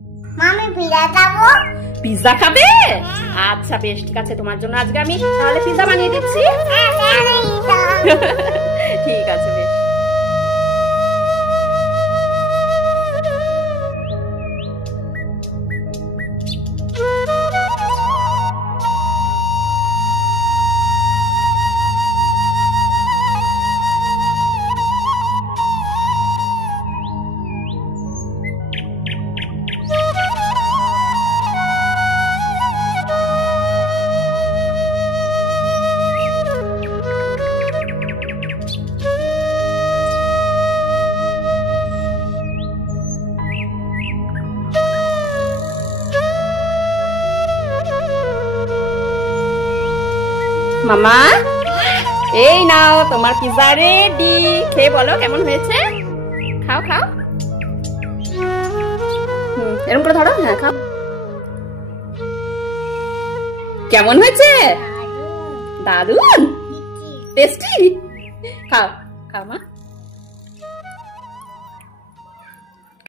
মামি পিজা খাবো। পিজা খাবে? আচ্ছা বেশ, ঠিক আছে, তোমার জন্য আজকে আমি তাহলে পিজা বানিয়ে দিচ্ছি। ঠিক আছে বেশ। মামা, এই নাও তোমার পিজা রেডি। খেয়ে বলো কেমন হয়েছে। খাও খাও। এরকম করে ধরো। হ্যাঁ খাও। কেমন হয়েছে? দারুন টেস্টি। খাও খাও মা।